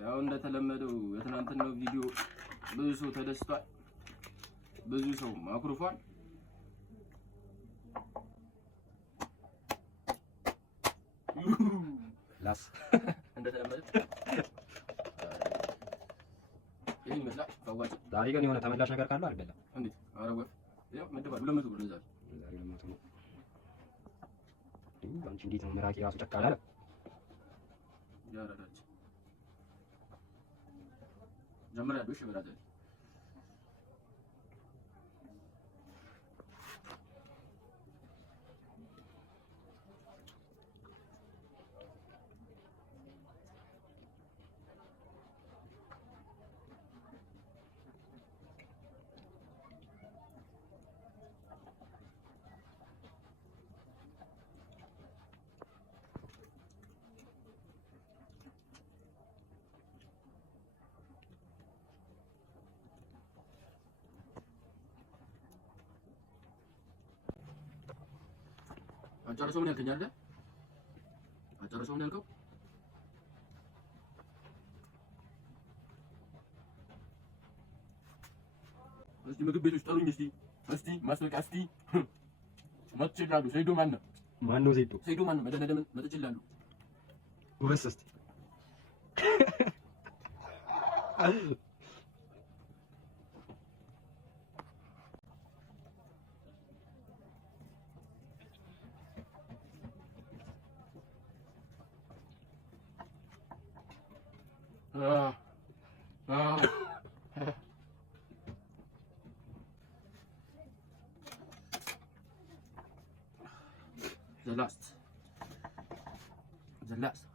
ያው እንደተለመደው የትናንትናው ቪዲዮ ብዙ ሰው ተደስቷል፣ ብዙ ሰው አኩርፏል። ላስ እንደተለመደው ይሄን ይመስላል። ፈዋጭ ዛሬ ግን የሆነ ተመላሽ ነገር ካለው አልበላም። እንዴት አረጋው? ያው መደባል 200 ብር ዛሬ 200 ነው። አንቺ እንዴት ነው ምራቂ ራሱ ጨካ አላለም? ያራዳች ጀመረ ዱሽ ብራዘር አጨረሰው ምን ያልከኝ አይደል? አጨረሰው ምን ያልከው? እስቲ ምግብ ቤቶች ጠሩኝ። እስቲ ማስታወቂያ እስቲ መጥቼልሃለሁ። ዘይዶ ማን ነው? ዘይዶ ማን ነው? መደነደምን መጥቼልሃለሁ። ወስ እስቲ The last.